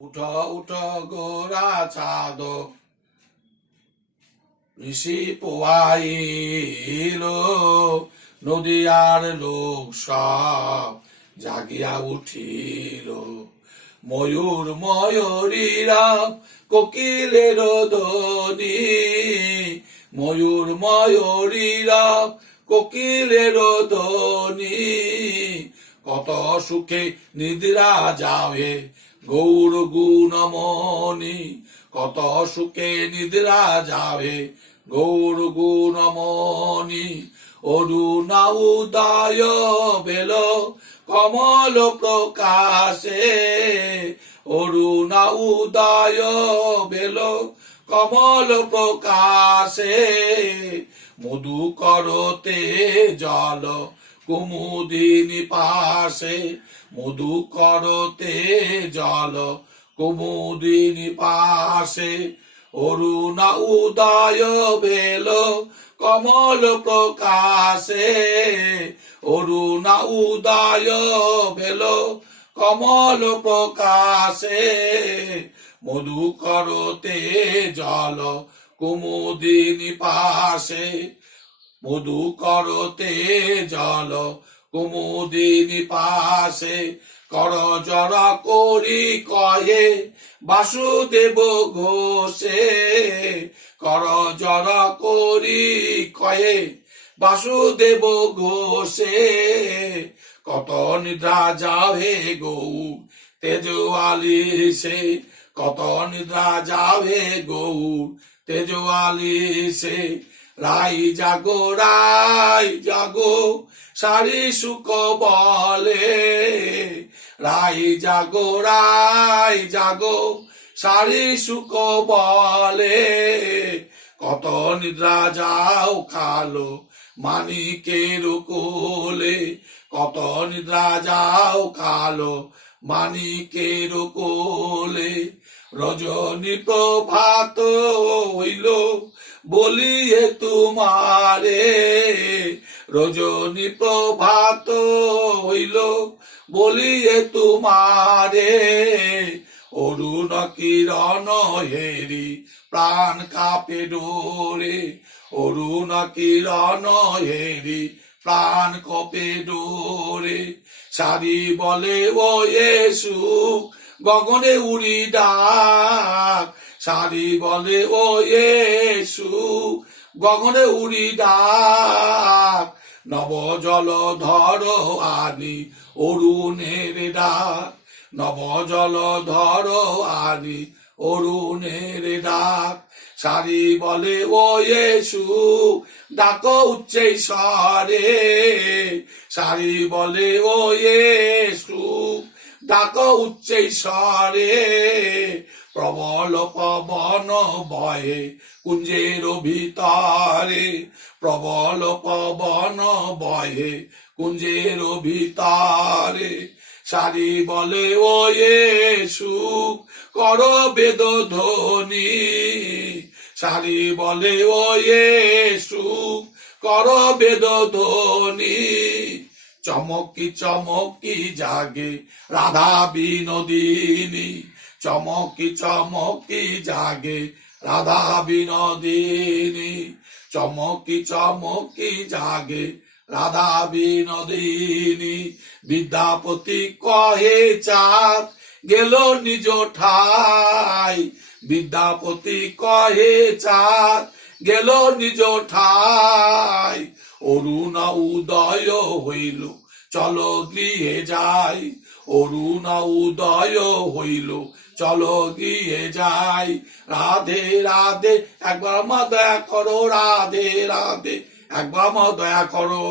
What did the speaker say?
উঠ উঠ গোরা চাঁদ ঋষি পোয়াইল নদিয়ার লোক সব জাগিয়া উঠিল। ময়ূর ময়ূরীরা কোকিলের ধ্বনি। ময়ূর ময়ূরীরা কোকিলের ধ্বনি। কত সুখে নিদ্রা যাবে গৌর গুণমণি কত সুখে নিদ্রা যাবে। গৌর গুণমণি অরুণা বেল, কমল প্রকাশে। অরুণা উদয় বেল, কমল প্রকাশে। মধু করতে জল কুমুদিনী পাশে মধু করতে জল। কুমুদিনী পাশে অরুণা উদয় বেল, কমল প্রকাশে অরুণা উদয় বেল, কমল প্রকাশে মধু করতে জল। কুমুদিনী পাশে মধু করতে জল কুমুদিনী পাশে কর জরা করি কয়ে, বাসুদেব ঘোষে কর জরা করি কয়ে, বাসুদেব ঘোষে কত নিদ্রা যাবে গৌ তেজওয়ালি সে কত নিদ্রা যাবে গৌ তেজওয়ালি সে রাই জাগো রাই জাগো, সারি সুখ বলে। রাই জাগো রাই জাগো, সারি সুখ বলে। কত নিদ্রা যাও খালো মানিকের কোলে কত নিদ্রা যাও খালো মানিকের কোলে রজনী প্রভাত হইল বলিয়ে তোমারে, রজনী প্রভাত হইল। বলিয়ে তোমারে, অরুণ কিরণ হেরি প্রাণ কাপে ডোরে। অরুণ কিরণ হেরি প্রাণ কপে ডোরে। সারি বলে ও 예수 গগনে উড়ি ডাক। সারি বলে, ও এসু গগনে উড়ি ডাক নব জল ধর আনি অরুণের ডাক নব জল ধর আনি অরুণের ডাক, সারি বলে, ও এসু ডাক উচ্চে সরে সারি বলে, ও এসু ডাক উচ্চে সরে প্রবল পবন ভয়ে কুঞ্জের ভিতারে প্রবল পবন ভয়ে কুঞ্জের ভিতারে সারি বলে, ও সুখ কর বেদ ধ্বনি সারি বলে, ও সুখ কর বেদ ধ্বনি চমকি চমকি জাগে রাধা বিনোদিনী। চমকি চমকি জাগে রাধা বিনোদিনী। চমকি চমকি জাগে রাধা বিনোদিনী। বিদ্যাপতি কহে, চাঁদ গেল নিজ ঠাই। বিদ্যাপতি কহে, চাঁদ গেল নিজ ঠাই। অরুণ উদয় হইল, চলো গৃহে যাই। অরুণ উদয় হইল চলো গিয়ে যাই। রাধে রাধে, একবার মা দয়া করো, রাধে রাধে, একবার মা দয়া করো।